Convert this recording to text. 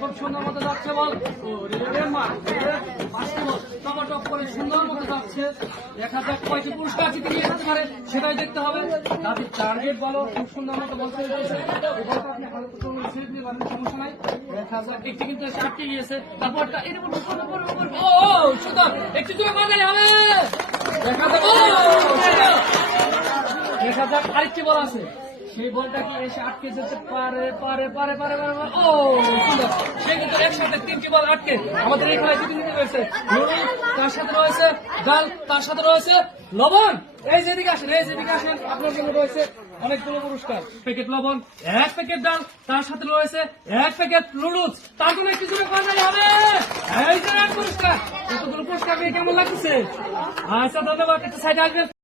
খুব সুন্দর মতো যাচ্ছে বল টপ করে সুন্দর মতো যাচ্ছে। দেখা যাক কয়টি পুরস্কার জিতে নিয়ে যেতে পারে সেটাই দেখতে হবে। তাদের টার্গেট বলো খুব সুন্দর মতো বলতে সমস্যা নাই। দেখা যাক একটি কিন্তু আটকে গিয়েছে, তারপরটা সুন্দর একটু জোরে বাজাই হবে। দেখা যাক আরেকটি বল আছে, সেই বলটা কি এসে আটকে যেতে পারে পারে পারে পারে পারে ও সুন্দর। সে কিন্তু একসাথে তিনটি বল আটকে আমাদের এই খেলায় জিতে নিতে রয়েছে। তার সাথে রয়েছে গাল, তার সাথে রয়েছে লবণ। এই যেদিকে আসেন, এই যেদিকে আসেন, আপনার জন্য রয়েছে অনেকগুলো পুরস্কার। প্যাকেট লবণ, এক প্যাকেট ডাল, তার সাথে রয়েছে এক প্যাকেট নুডলস। তার জন্য একটু জোরে বাজাই হবে। এই যে পুরস্কার, এতগুলো পুরস্কার পেয়ে কেমন লাগছে? আচ্ছা ধন্যবাদ, একটু সাইডে আসবেন।